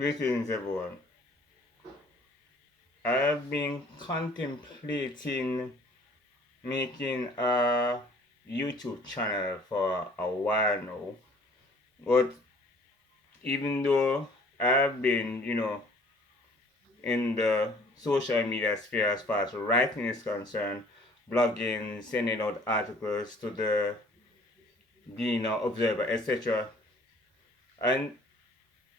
Greetings, everyone. I've been contemplating making a YouTube channel for a while now, but even though I've been, in the social media sphere as far as writing is concerned, blogging, sending out articles to the being an observer, etc., and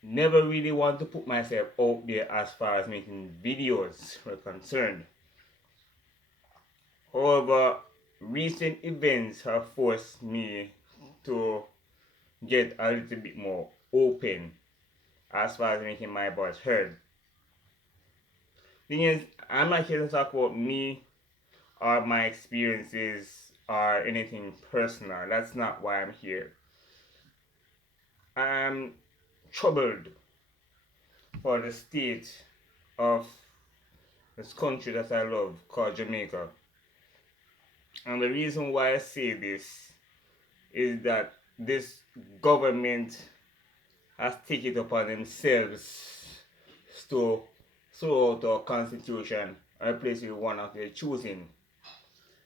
never really want to put myself out there as far as making videos were concerned. However, recent events have forced me to get a little bit more open as far as making my voice heard. Thing is, I'm not here to talk about me or my experiences or anything personal. That's not why I'm here. I'm troubled for the state of this country that I love called Jamaica. And the reason why I say this is that this government has taken it upon themselves to throw out our constitution and replace it with one of their choosing.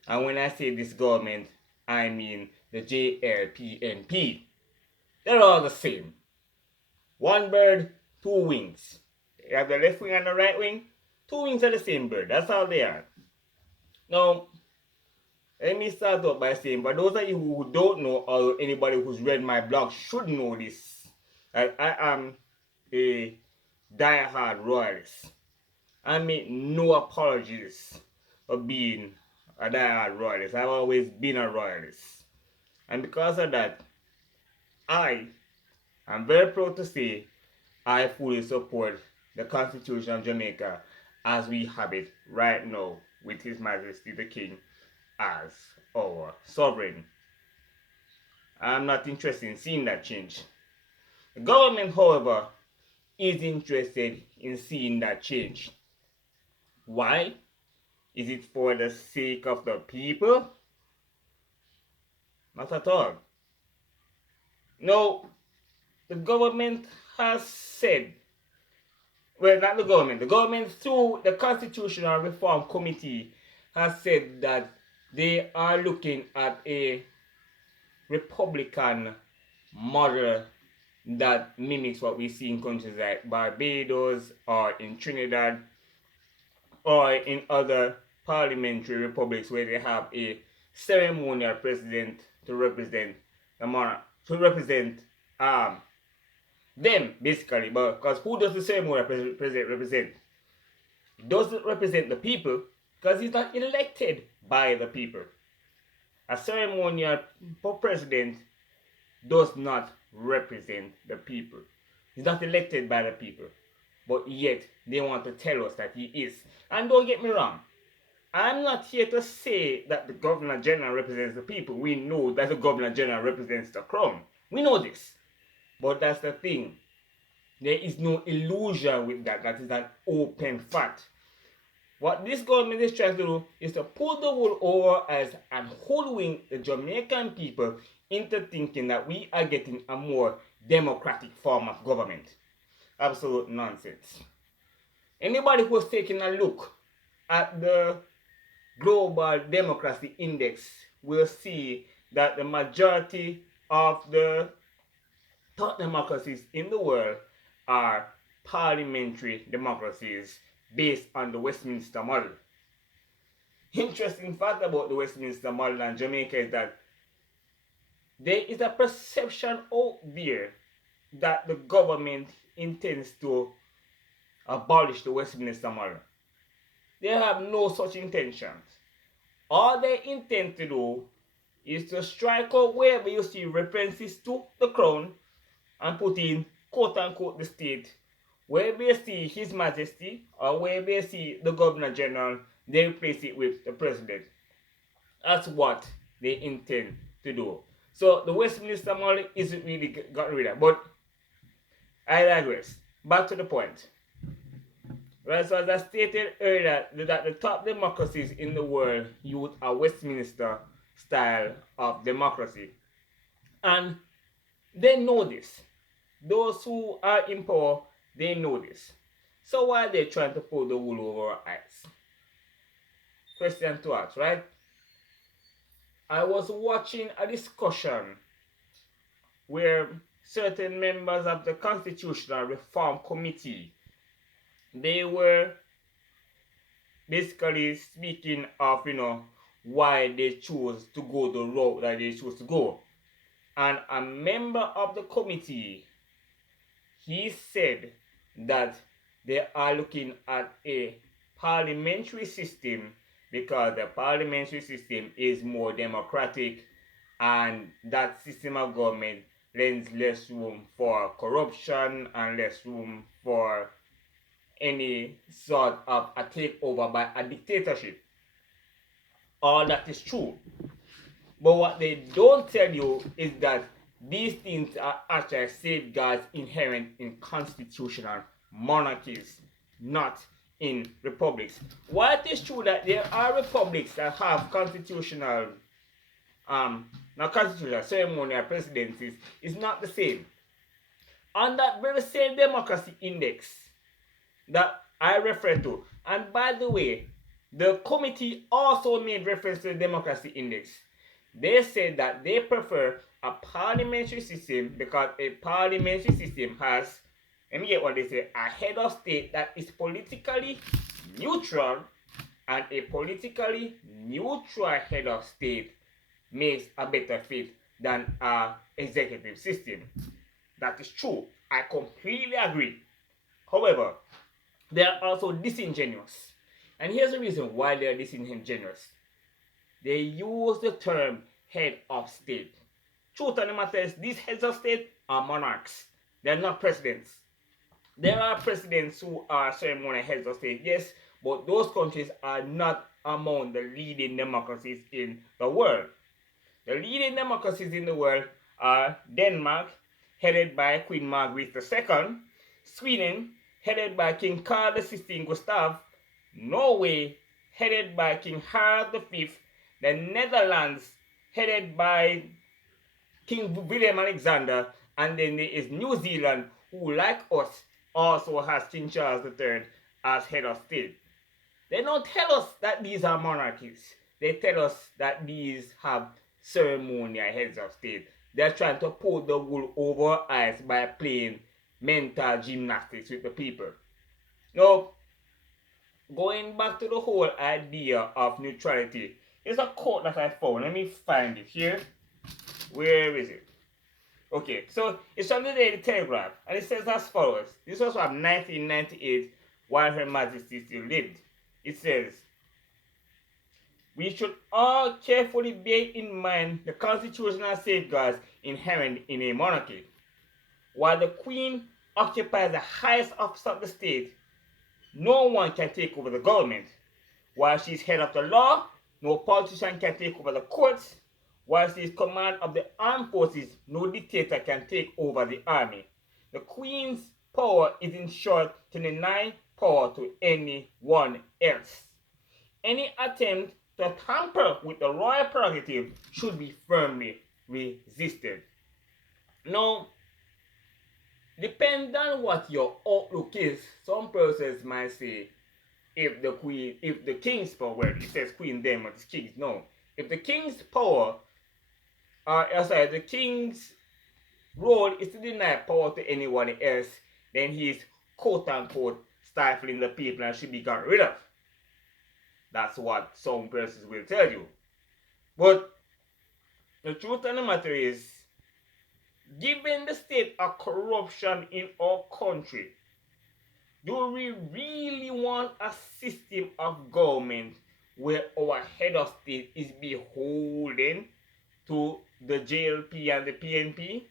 And when I say this government, I mean the JLPNP. They're all the same. One bird, two wings. You have the left wing and the right wing. Two wings are the same bird. That's all they are. Now, let me start out by saying, for those of you who don't know, or anybody who's read my blog should know this, that I am a die-hard royalist. I make no apologies for being a die-hard royalist. I've always been a royalist. And because of that, I am very proud to say I fully support the Constitution of Jamaica as we have it right now with His Majesty the King as our sovereign. I'm not interested in seeing that change. The government, however, is interested in seeing that change. Why? Is it for the sake of the people? Not at all. No, the government has said, well, not the government through the Constitutional Reform Committee has said that they are looking at a Republican model that mimics what we see in countries like Barbados or in Trinidad or in other parliamentary republics where they have a ceremonial president to represent the monarch, to represent them basically. But because who does the ceremonial president represent? He doesn't represent the people because he's not elected by the people. A ceremonial president does not represent the people. He's not elected by the people. But yet, they want to tell us that he is. And don't get me wrong, I'm not here to say that the Governor General represents the people. We know that the Governor General represents the crown. We know this. But that's the thing. There is no illusion with that. That is an open fact. What this government is trying to do is to pull the wool over our eyes and hoodwink the Jamaican people into thinking that we are getting a more democratic form of government. Absolute nonsense. Anybody who's taking a look at the Global Democracy Index will see that the majority of the top democracies in the world are parliamentary democracies based on the Westminster model. Interesting fact about the Westminster model and Jamaica is that there is a perception out there that the government intends to abolish the Westminster model. They have no such intentions. All they intend to do is to strike out wherever you see references to the crown and put in quote unquote the state. Wherever you see His Majesty or wherever you see the Governor General, they replace it with the President. That's what they intend to do. So the Westminster model isn't really gotten rid of. But I digress. Back to the point. Right, so as I stated earlier, that the top democracies in the world use a Westminster style of democracy. And they know this. Those who are in power, They know this. So why are they trying to pull the wool over our eyes? Question to ask, right? I was watching a discussion where certain members of the Constitutional Reform Committee, they were basically speaking of, why they chose to go the route that they chose to go. And a member of the committee, he said that they are looking at a parliamentary system because the parliamentary system is more democratic and that system of government lends less room for corruption and less room for any sort of a takeover by a dictatorship. All that is true. But what they don't tell you is that these things are actually safeguards inherent in constitutional monarchies, not in republics. While it is true that there are republics that have constitutional, not constitutional, ceremonial presidencies, is not the same. On that very same democracy index that I refer to, and by the way, the committee also made reference to the democracy index. They said that they prefer a parliamentary system because a parliamentary system has, let me get what they say, a head of state that is politically neutral, and a politically neutral head of state makes a better fit than an executive system. That is true. I completely agree. However, they are also disingenuous. And here's the reason why they are disingenuous. They use the term head of state. Truth of the matter is, these heads of state are monarchs. They are not presidents. There are presidents who are ceremonial heads of state, yes, but those countries are not among the leading democracies in the world. The leading democracies in the world are Denmark, headed by Queen Margaret II, Sweden, headed by King Carl XVI Gustav, Norway, headed by King Harald V, the Netherlands, headed by King William Alexander, and then there is New Zealand, who, like us, also has King Charles III as head of state. They don't tell us that these are monarchies. They tell us that these have ceremonial heads of state. They're trying to pull the wool over our eyes by playing mental gymnastics with the people. Now, going back to the whole idea of neutrality, there's a quote that I found. Let me find it here. Where is it? Okay, so it's from the Daily Telegraph, and it says as follows. This was from 1998, while Her Majesty still lived. It says, "We should all carefully bear in mind the constitutional safeguards inherent in a monarchy. While the Queen occupies the highest office of the state, no one can take over the government. While she is head of the law, no politician can take over the courts. While she is command of the armed forces, no dictator can take over the army. The Queen's power is in short to deny power to anyone else. Any attempt to tamper with the royal prerogative should be firmly resisted." Now, depending on what your outlook is, some persons might say, if the king's power, well, it says queen then, but it's king's, no. If the king's power, the king's role is to deny power to anyone else, then he is quote unquote stifling the people and should be got rid of. That's what some persons will tell you. But the truth of the matter is, given the state of corruption in our country, do we really want a system of government where our head of state is beholden to the JLP and the PNP?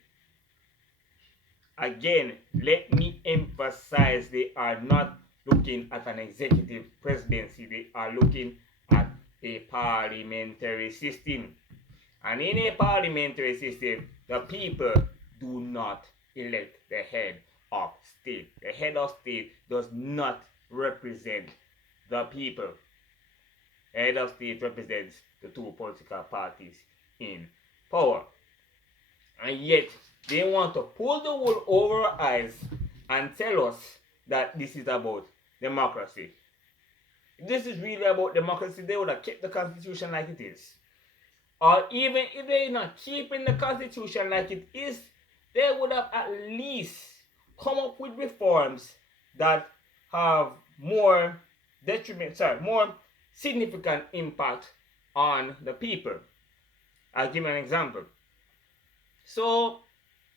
Again, let me emphasize, they are not looking at an executive presidency. They are looking at a parliamentary system. And in a parliamentary system, the people do not elect the head of state. The head of state does not represent the people. The head of state represents the two political parties in power. And yet, they want to pull the wool over our eyes and tell us that this is about democracy. If this is really about democracy, they would have kept the constitution like it is. Or even if they're not keeping the constitution like it is, they would have at least come up with reforms that have more more significant impact on the people. I'll give you an example. So,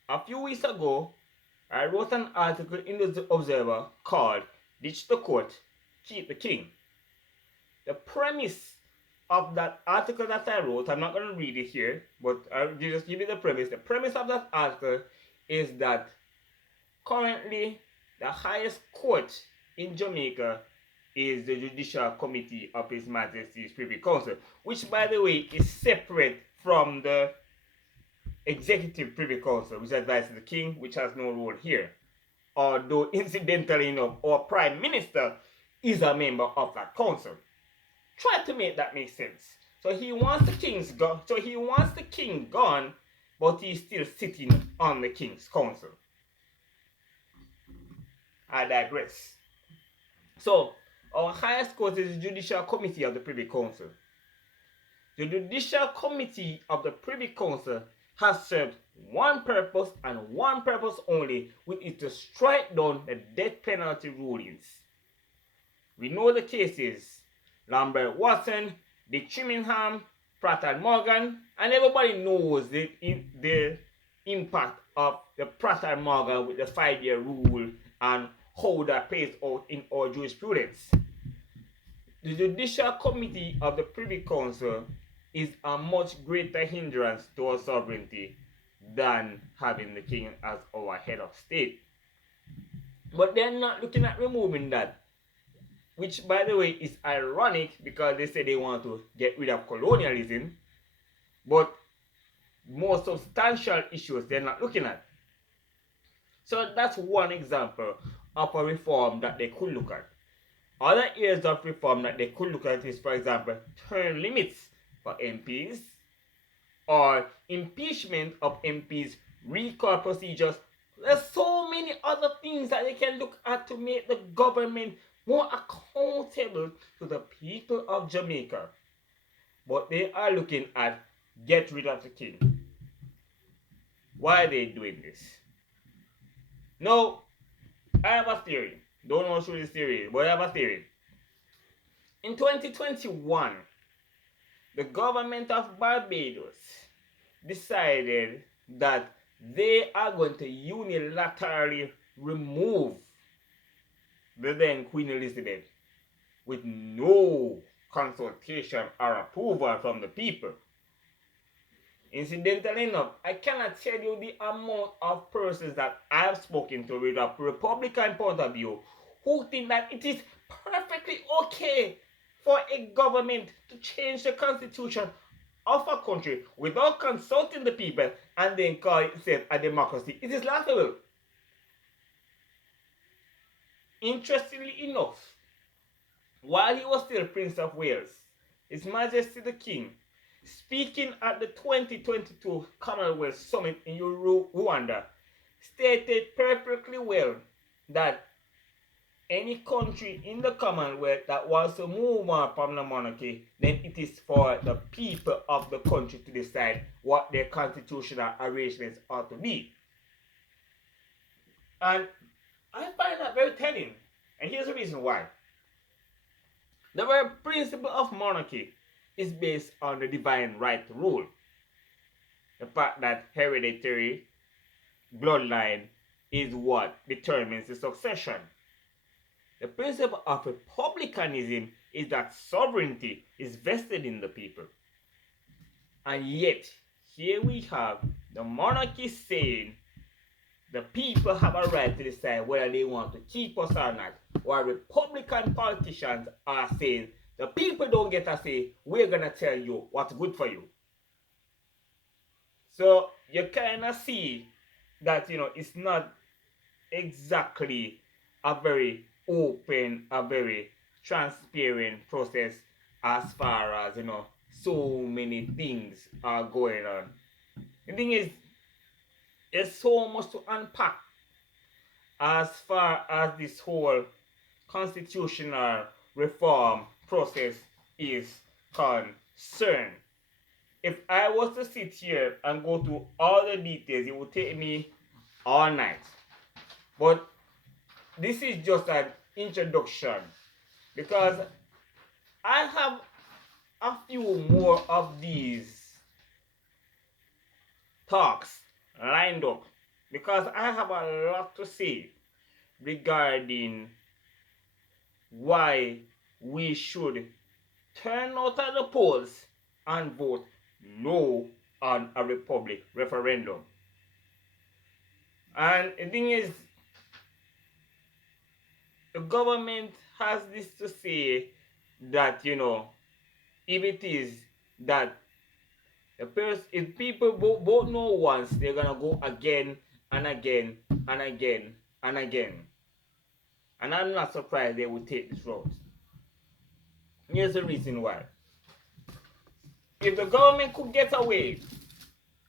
a few weeks ago, I wrote an article in the Observer called Ditch the Court, Keep the King. The premise of that article that I wrote, I'm not going to read it here, but I'll just give you the premise. The premise of that article is that currently the highest court in Jamaica is the Judicial Committee of His Majesty's Privy Council, which, by the way, is separate from the Executive Privy Council, which advises the King, which has no role here. Although, incidentally enough, our Prime Minister is a member of that council. Try to make that make sense. So he wants the king gone, but he's still sitting on the King's Council. I digress. So, our highest court is the Judicial Committee of the Privy Council. The Judicial Committee of the Privy Council has served one purpose and one purpose only, which is to strike down the death penalty rulings. We know the cases: Lambert Watson, Dick Trimmingham, Pratt and Morgan, and everybody knows the impact of the Pratt and Morgan with the 5-year rule and how that plays out in our jurisprudence. The Judicial Committee of the Privy Council is a much greater hindrance to our sovereignty than having the king as our head of state. But they're not looking at removing that, which, by the way, is ironic because they say they want to get rid of colonialism, but more substantial issues they're not looking at. So that's one example of a reform that they could look at. Other areas of reform that they could look at is, for example, term limits for MPs, or impeachment of MPs, recall procedures. There's so many other things that they can look at to make the government more accountable to the people of Jamaica. But they are looking at get rid of the king. Why are they doing this? Now, I have a theory. Don't know who this theory is, but I have a theory. In 2021, the government of Barbados decided that they are going to unilaterally remove the then Queen Elizabeth with no consultation or approval from the people. Incidentally enough, I cannot tell you the amount of persons that I have spoken to with a Republican point of view who think that it is perfectly okay for a government to change the constitution of a country without consulting the people and then call itself a democracy. It is laughable. Interestingly enough, while he was still Prince of Wales, His Majesty the King, speaking at the 2022 Commonwealth Summit in Rwanda, stated perfectly well that any country in the Commonwealth that wants to move on from the monarchy, then it is for the people of the country to decide what their constitutional arrangements ought to be. And I find that very telling. And here's the reason why. The very principle of monarchy is based on the divine right to rule. The fact that hereditary bloodline is what determines the succession. The principle of republicanism is that sovereignty is vested in the people. And yet, here we have the monarchy saying the people have a right to decide whether they want to keep us or not. While Republican politicians are saying the people don't get a say, we're going to tell you what's good for you. So you kind of see that, it's not exactly a very open, a very transparent process as far as, so many things are going on. The thing is, there's so much to unpack. as far as this whole constitutional reform process is concerned. If I was to sit here and go through all the details, it would take me all night. But this is just an introduction because I have a few more of these talks lined up because I have a lot to say regarding why we should turn out at the polls and vote no on a republic referendum. And the thing is, the government has this to say that, if it is that if people vote no once, they're gonna go again and again and again and again. And I'm not surprised they would take this route. Here's the reason why. If the government could get away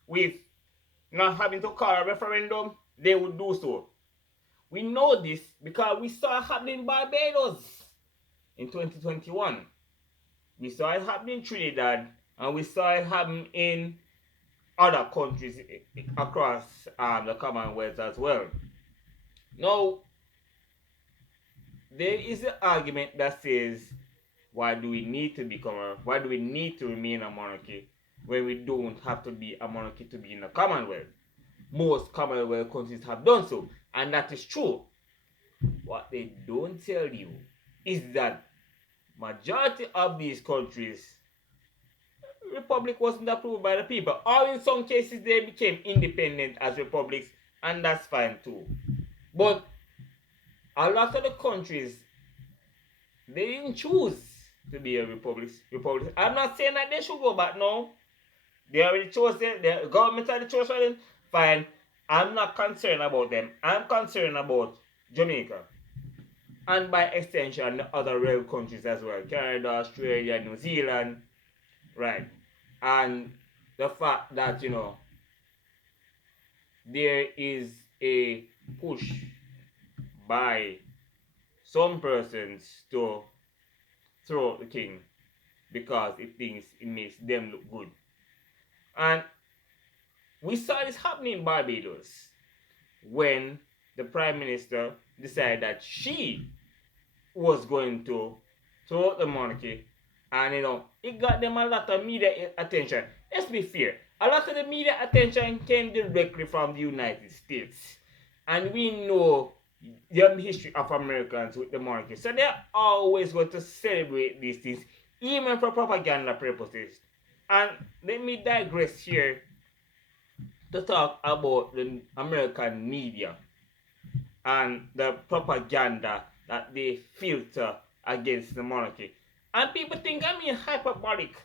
with not having to call a referendum, they would do so. We know this because we saw it happening in Barbados in 2021. We saw it happening in Trinidad, and we saw it happen in other countries across the Commonwealth as well. Now, there is an argument that says, why do we need to remain a monarchy when we don't have to be a monarchy to be in the Commonwealth? Most Commonwealth countries have done so, and that is true. What they don't tell you is that majority of these countries, republic wasn't approved by the people, or in some cases they became independent as republics, and that's fine too. But a lot of the countries, they didn't choose to be a republic. I'm not saying that they should go back now. They already chose it. The government already chose them. Fine. I'm not concerned about them. I'm concerned about Jamaica. And by extension, the other realm countries as well. Canada, Australia, New Zealand. Right. And the fact that, there is a push by some persons to throw out the king because it thinks it makes them look good. And we saw this happening in Barbados when the Prime Minister decided that she was going to throw out the monarchy, and it got them a lot of media attention. Let's be fair, a lot of the media attention came directly from the United States, and we know the history of Americans with the monarchy, so they're always going to celebrate these things, even for propaganda purposes. And let me digress here to talk about the American media and the propaganda that they filter against the monarchy. And people think I'm being hyperbolic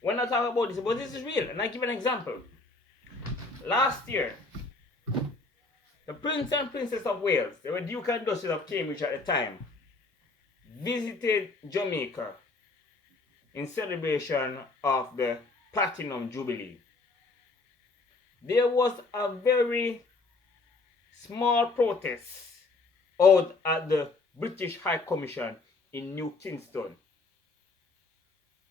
when I talk about this, but this is real. And I give an example. Last year, the Prince and Princess of Wales, they were Duke and Duchess of Cambridge at the time, visited Jamaica in celebration of the Platinum Jubilee. There was a very small protest out at the British High Commission in New Kingston.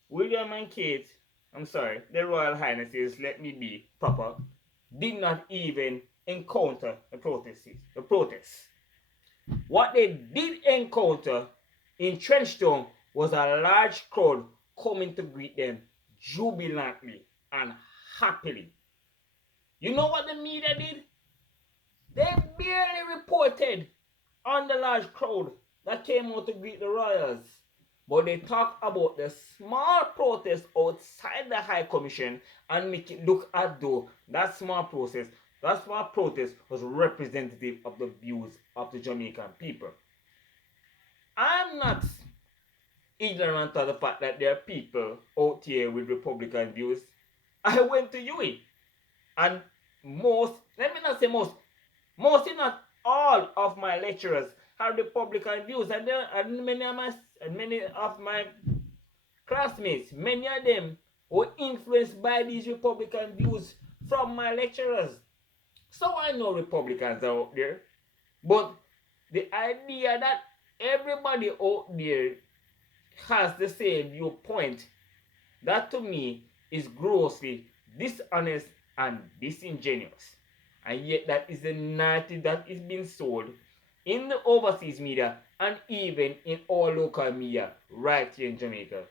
William and Kate, the Royal Highnesses, let me be proper, did not even encounter the protests. What they did encounter in Trenchtown was a large crowd coming to greet them jubilantly and happily. You know what the media did? They barely reported on the large crowd that came out to greet the royals. But they talked about the small protest outside the High Commission and make it look as though that small protest was representative of the views of the Jamaican people. I'm not ignorant of the fact that there are people out here with Republican views. I went to UWI, and most, if not all of my lecturers have Republican views, and many of my classmates, many of them were influenced by these Republican views from my lecturers. So I know Republicans are out there, but the idea that everybody out there has the same viewpoint, that to me is grossly dishonest and disingenuous. And yet that is the narrative that is being sold in the overseas media and even in our local media right here in Jamaica.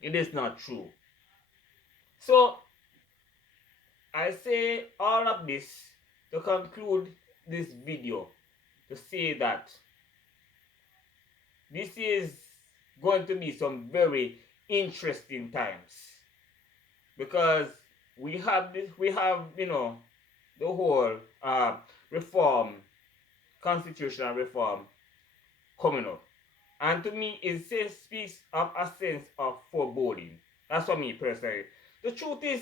It is not true. So I say all of this to conclude this video, to say that this is going to be some very interesting times, because we have the whole reform, constitutional reform coming up. And to me, it speaks of a sense of foreboding. That's for me personally. The truth is,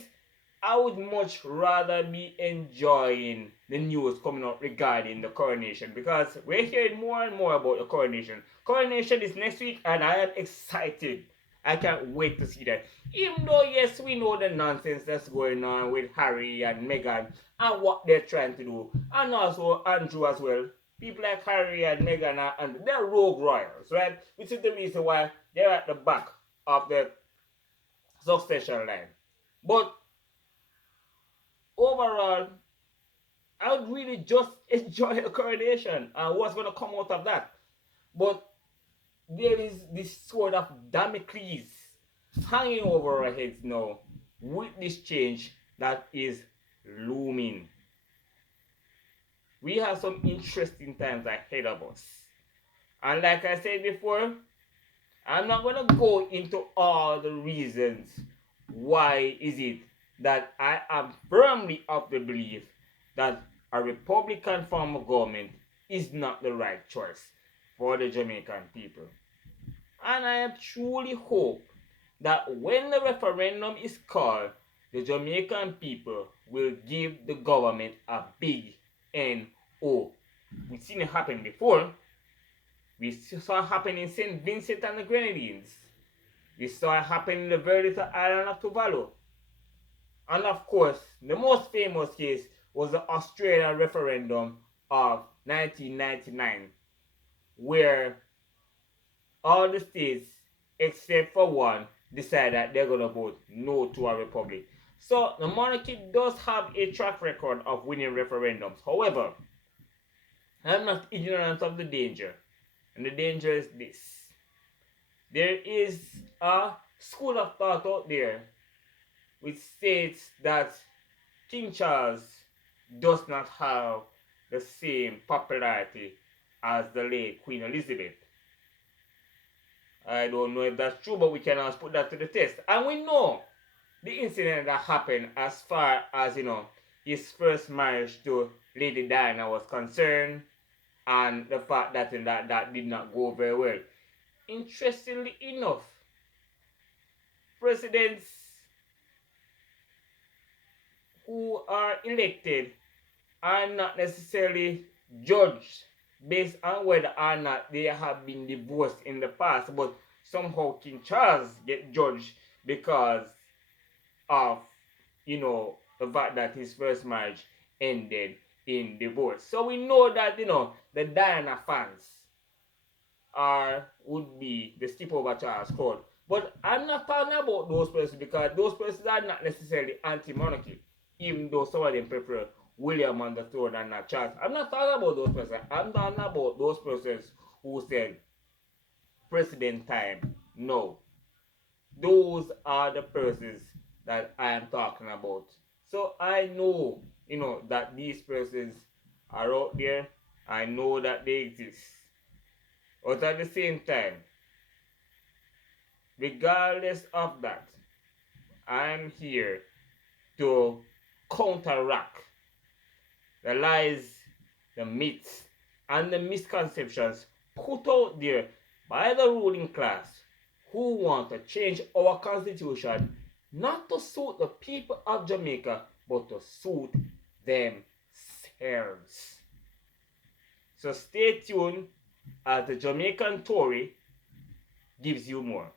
I would much rather be enjoying the news coming out regarding the coronation, because we're hearing more and more about the coronation. Coronation is next week and I am excited. I can't wait to see that. Even though, yes, we know the nonsense that's going on with Harry and Meghan and what they're trying to do, and also Andrew as well. People like Harry and Meghan and they're rogue royals, right? Which is the reason why they're at the back of the succession line. But overall, I would really just enjoy the coronation and what's going to come out of that. But there is this sort of Damocles hanging over our heads now with this change that is looming. We have some interesting times ahead of us. And like I said before, I'm not going to go into all the reasons why is it that I am firmly of the belief that a Republican form of government is not the right choice for the Jamaican people. And I truly hope that when the referendum is called, the Jamaican people will give the government a big NO. We've seen it happen before. We saw it happen in St. Vincent and the Grenadines. We saw it happen in the very little island of Tuvalu. And of course, the most famous case was the Australian referendum of 1999, where all the states, except for one, decide that they're going to vote no to a republic. So the monarchy does have a track record of winning referendums. However, I'm not ignorant of the danger. And the danger is this. There is a school of thought out there which states that King Charles does not have the same popularity as the late Queen Elizabeth. I don't know if that's true, but we can also put that to the test. And we know the incident that happened as far as, his first marriage to Lady Diana was concerned, and the fact that that did not go very well. Interestingly enough, presidents who are elected are not necessarily judged based on whether or not they have been divorced in the past, but somehow King Charles get judged because of, the fact that his first marriage ended in divorce. So we know that, the Diana fans would be the skip over Charles crowd. But I'm not talking about those persons, because those persons are not necessarily anti-monarchy, even though some of them prefer William on the throne and not Charles. I'm not talking about those persons. I'm talking about those persons who said president time. No. Those are the persons that I am talking about. So I know, that these persons are out there. I know that they exist. But at the same time, regardless of that, I'm here to counteract the lies, the myths, and the misconceptions put out there by the ruling class who want to change our constitution not to suit the people of Jamaica, but to suit themselves. So stay tuned as the Jamaican Tory gives you more.